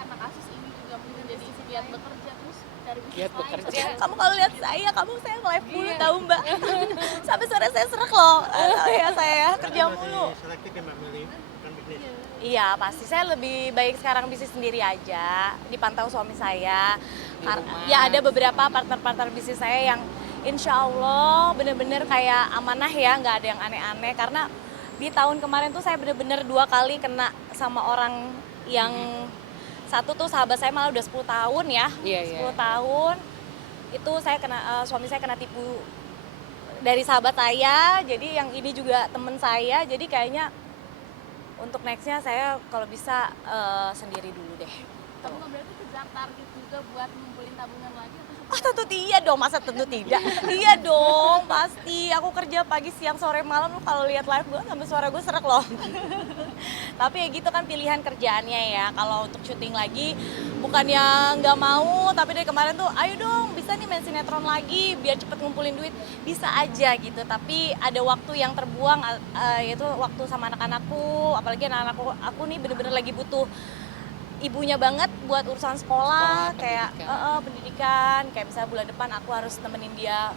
karena kasus ini juga mungkin jadi giat bekerja terus cari bisnis Giat lain. bekerja. Kamu kalau lihat saya live mulu tahu Mbak. Sampai sore saya serak loh. Tahu ya saya kerja mulu. Masih selektif ya Mbak milih kan bisnis. Iya pasti saya lebih baik sekarang bisnis sendiri aja, dipantau suami saya. Di rumah. Ya ada beberapa partner-partner bisnis saya yang insya Allah bener-bener kayak amanah ya, nggak ada yang aneh-aneh. Karena di tahun kemarin tuh saya bener-bener 2 kali kena sama orang yang satu tuh sahabat saya malah udah 10 tahun ya, Iya, iya. 10 tahun. Itu saya kena, suami saya kena tipu dari sahabat saya, jadi yang ini juga temen saya, jadi kayaknya untuk nextnya saya kalau bisa sendiri dulu deh. Kamu nggak berarti kejar target juga buat ngumpulin tabungan lagi atau Oh tentu iya dong, masa tentu tidak? Iya dong, pasti. Aku kerja pagi, siang, sore, malam. Lu kalau lihat live gue sampai suara gue serak loh. Tapi ya gitu kan pilihan kerjaannya ya. Kalau untuk syuting lagi, bukannya nggak mau, tapi dari kemarin tuh, ayo dong bisa nih main sinetron lagi, biar cepet ngumpulin duit. Bisa aja gitu, tapi ada waktu yang terbuang, yaitu waktu sama anak-anakku. Apalagi anak-anakku, aku nih bener-bener lagi butuh ibunya banget buat urusan sekolah, kayak pendidikan, kayak misalnya bulan depan aku harus nemenin dia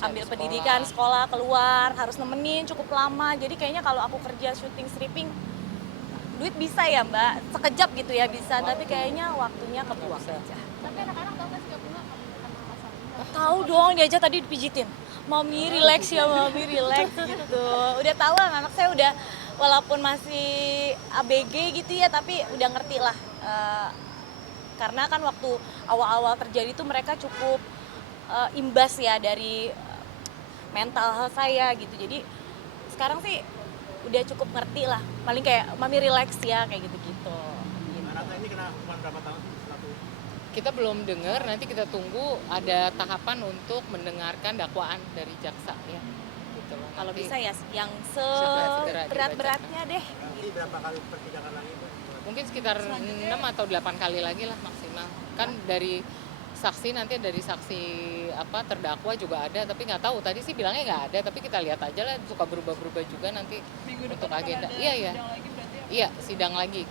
ambil sekolah. pendidikan, sekolah, keluar, harus nemenin cukup lama. Jadi kayaknya kalau aku kerja syuting stripping, duit bisa ya Mbak, sekejap gitu ya bisa, tapi kayaknya waktunya kebuang aja. tapi anak-anak tahu nggak sih Kak Bunga kamu bukan masalah ini? Tahu dong, dia aja tadi dipijitin. Mami relax ya, mami relax gitu. Udah tahu lah anak saya udah walaupun masih ABG gitu ya, tapi udah ngerti lah. Karena kan waktu awal-awal terjadi tuh mereka cukup imbas ya dari mental health saya gitu. Jadi sekarang sih udah cukup ngerti lah. Paling kayak mami relax ya kayak gitu-gitu. Anaknya ini kena hukuman berapa tahun sih? Satu. Kita belum dengar, nanti kita tunggu ada tahapan untuk mendengarkan dakwaan dari jaksa ya. Gitu loh. Kalau Nanti bisa ya yang segera seberat-beratnya deh. Nanti berapa kali persidangan lagi Bu? mungkin sekitar 6 atau 8 kali lagi lah maksimal. Kan dari saksi nanti dari saksi terdakwa juga ada, tapi nggak tahu. Tadi sih bilangnya nggak ada, tapi kita lihat aja lah, suka berubah-berubah juga nanti untuk agenda. Iya. Iya, sidang lagi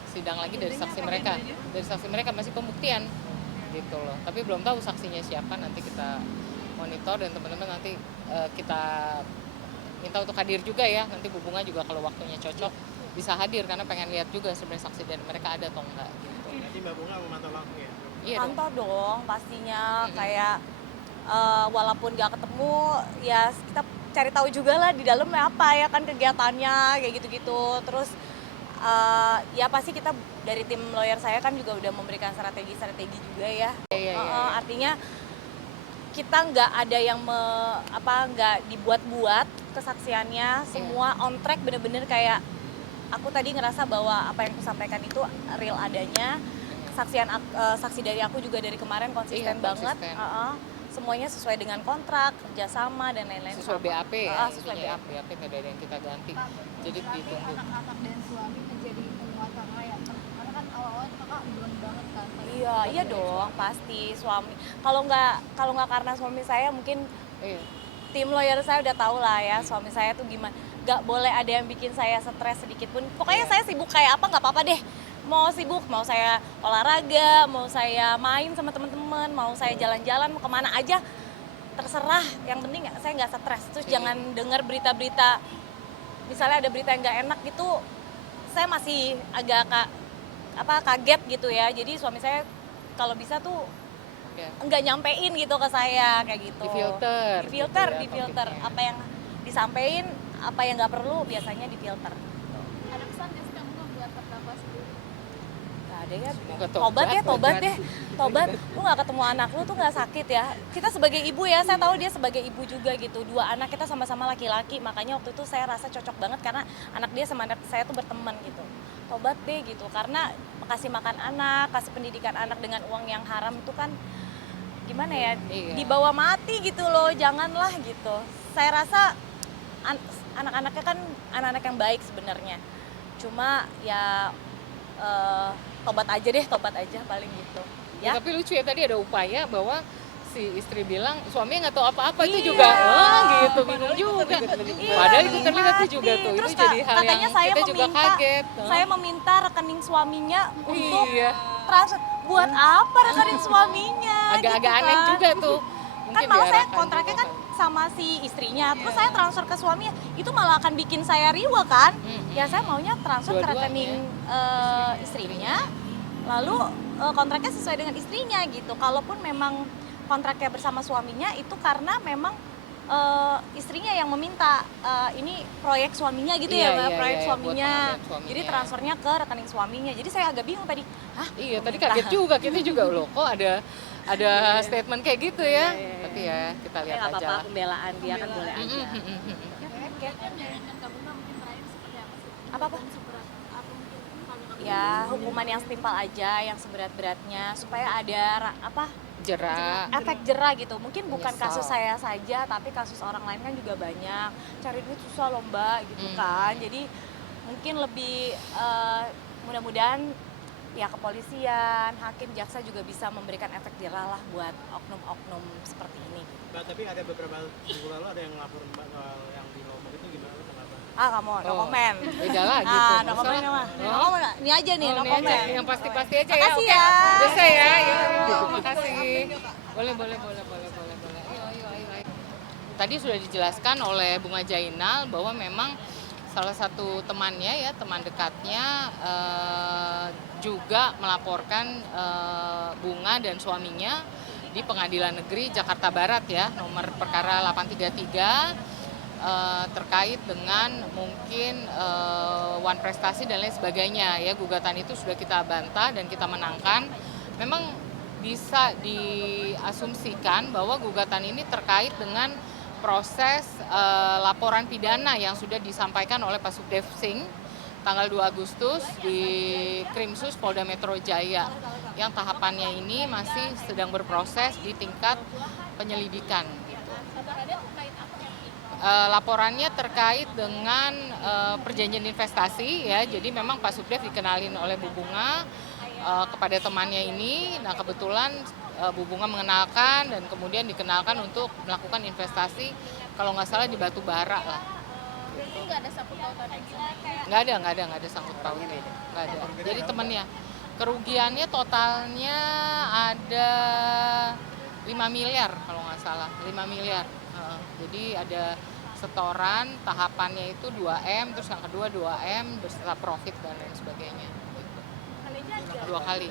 dari saksi mereka. Dari saksi mereka masih pembuktian gitu loh. Tapi belum tahu saksinya siapa, nanti kita monitor dan teman-teman nanti kita minta untuk hadir juga ya. Nanti Bu Bunga juga kalau waktunya cocok bisa hadir karena pengen lihat juga sebenarnya saksi dari mereka ada atau enggak gitu. Nanti Mbak Bunga memantau langsung ya? Iya dong. Pantau dong pastinya, kayak walaupun gak ketemu ya kita cari tahu juga lah di dalamnya apa ya kan kegiatannya kayak gitu-gitu. Terus ya pasti kita dari tim lawyer saya kan juga udah memberikan strategi juga ya. Iya. Artinya kita nggak ada yang nggak dibuat-buat kesaksiannya, semua on track, bener-bener kayak aku tadi ngerasa bahwa apa yang aku sampaikan itu real adanya. Saksi dari aku juga dari kemarin konsisten Iya, banget. konsisten. Semuanya sesuai dengan kontrak, kerjasama dan lain-lain. Sesuai sama. BAP ya, Sesuai intinya BAP. BAP nggak ada yang kita ganti. Jadi Berarti ditunggu. anak-anak dan suami menjadi penguasa kaya karena kan awal-awal kakak down banget kan. Iya dong, pasti suami. Kalau nggak karena suami saya mungkin Iya. tim lawyer saya udah tahu lah ya suami saya tuh gimana. Gak boleh ada yang bikin saya stres sedikit pun. Pokoknya saya sibuk kayak apa nggak apa-apa deh. Mau sibuk, mau saya olahraga, mau saya main sama teman-teman, mau saya jalan-jalan, mau kemana aja terserah. Yang penting saya nggak stres. Terus jangan dengar berita-berita, misalnya ada berita yang nggak enak gitu, saya masih agak kaget gitu ya. Jadi suami saya kalau bisa tuh Ya. nggak nyampein gitu ke saya kayak gitu. Difilter gitu ya, Difilter. topiknya. Apa yang disampaikan, apa yang nggak perlu biasanya difilter. Ada pesan nggak sih Kak Bunga buat terdakwa sendiri? Gak ada ya. Semoga Tobat deh. Tobat. Lu nggak ketemu anak lu tuh nggak sakit ya. Kita sebagai ibu ya, saya tahu dia sebagai ibu juga gitu. 2 anak kita sama-sama laki-laki, makanya waktu itu saya rasa cocok banget karena anak dia sama anak saya tuh berteman gitu. Tobat deh gitu, karena kasih makan anak, kasih pendidikan anak dengan uang yang haram itu kan gimana ya, Iya. dibawa mati gitu loh, janganlah gitu. Saya rasa anak-anaknya kan anak-anak yang baik sebenarnya, cuma ya tobat aja paling gitu Ya, ya. tapi lucu ya tadi ada upaya bahwa si istri bilang suaminya nggak tahu apa-apa itu juga, oh gitu bingung juga. Padahal ikut terlibat itu juga tuh, Terus itu jadi hal katanya yang saya kita juga meminta, kaget. saya meminta rekening suaminya untuk Iya, transfer. Buat apa rekening suaminya? agak-agak gitu aneh kan. juga tuh. Kan Mungkin malah saya diarahkan kontraknya juga kan sama si istrinya, terus saya transfer ke suaminya, itu malah akan bikin saya riwe kan. Ya saya maunya transfer ke Dua-duanya. rekening istrinya, lalu kontraknya sesuai dengan istrinya gitu. Kalaupun memang kontraknya bersama suaminya itu karena memang istrinya yang meminta ini proyek suaminya gitu Iya, ya Mbak, iya, proyek iya, buat suaminya. pengadaan suaminya. Jadi transfernya ke rekening suaminya. Jadi saya agak bingung tadi. Hah? Iya, tadi meminta? kaget juga, kita juga loh kok ada statement kayak gitu ya. Tapi ya kita Ya lihat nggak aja apa-apa, lah. pembelaan dia kan boleh aja. Kayaknya dengan Kak Bunga mungkin terakhir seperti apa sih? Apa-apa? Dan seberat atau mungkin kalau Kak Bunga Ya hukuman yang setimpal aja, yang seberat-beratnya supaya ada Jerak. efek jera gitu. Mungkin bukan Menyesal. kasus saya saja, tapi kasus orang lain kan juga banyak. Cari duit susah loh Mbak gitu kan. Jadi mungkin lebih mudah-mudahan ya kepolisian, hakim, jaksa juga bisa memberikan efek jera lah buat oknum-oknum seperti ini. Mbak, tapi ada beberapa minggu lalu ada yang ngelapor Mbak soal yang di Lombok itu gimana kenapa? Ah kamu, no Oh, comment. Beda lagi Ah, tuh. no comment Masalah- mah. No Oh. comment. Ini aja nih, Oh, no ini aja, comment. yang pasti-pasti aja ya. Makasih Oke. ya. Biasa ya. Yuk, makasih. Boleh. Ayo. Tadi sudah dijelaskan oleh Bunga Jainal bahwa memang salah satu temannya ya, teman dekatnya juga melaporkan Bunga dan suaminya di Pengadilan Negeri Jakarta Barat ya, nomor perkara 833 terkait dengan mungkin wan prestasi dan lain sebagainya ya. Gugatan itu sudah kita bantah dan kita menangkan. Memang bisa diasumsikan bahwa gugatan ini terkait dengan proses laporan pidana yang sudah disampaikan oleh Pak Subdev Singh tanggal 2 Agustus di Krimsus Polda Metro Jaya yang tahapannya ini masih sedang berproses di tingkat penyelidikan. Laporannya terkait dengan perjanjian investasi ya, jadi memang Pak Subdev dikenalin oleh Bu Bunga kepada temannya ini. Nah kebetulan Bu Bunga mengenalkan dan kemudian dikenalkan untuk melakukan investasi kalau nggak salah di batu bara lah. Berarti nggak ada sangkut pautannya gitu? Nggak ada sangkut pautnya, nggak ada. Jadi temennya kerugiannya totalnya ada 5 miliar kalau nggak salah, 5 miliar. Jadi ada setoran, tahapannya itu 2M, terus yang kedua 2M beserta profit dan lain sebagainya. Gitu. 2 kali.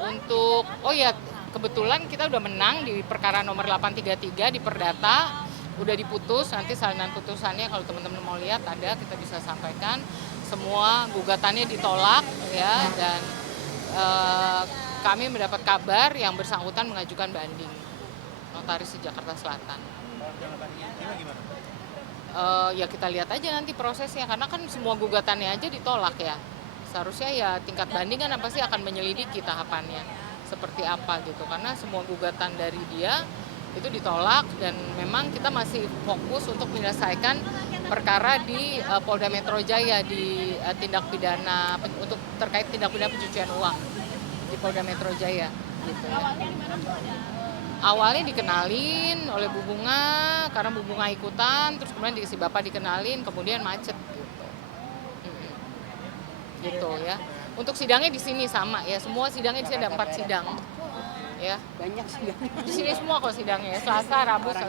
Untuk, oh ya kebetulan kita udah menang di perkara nomor 833 di Perdata, udah diputus, nanti salinan putusannya kalau teman-teman mau lihat ada, kita bisa sampaikan. Semua gugatannya ditolak ya, dan kami mendapat kabar yang bersangkutan mengajukan banding notaris di Jakarta Selatan. Ya kita lihat aja nanti prosesnya, karena kan semua gugatannya aja ditolak ya. Seharusnya ya tingkat banding kan pasti akan menyelidiki tahapannya seperti apa gitu, karena semua gugatan dari dia itu ditolak dan memang kita masih fokus untuk menyelesaikan perkara di Polda Metro Jaya di tindak pidana untuk terkait tindak pidana pencucian uang di Polda Metro Jaya gitu ya. Awalnya dikenalin oleh Bu Bunga karena Bu Bunga ikutan, terus kemudian si Bapak dikenalin, kemudian macet gitu. Gitu ya. Untuk sidangnya di sini sama ya, semua sidangnya di sini ada 4 sidang. Ya. Banyak sih. Di sini semua kok sidangnya, Selasa, Rabu, Selasa.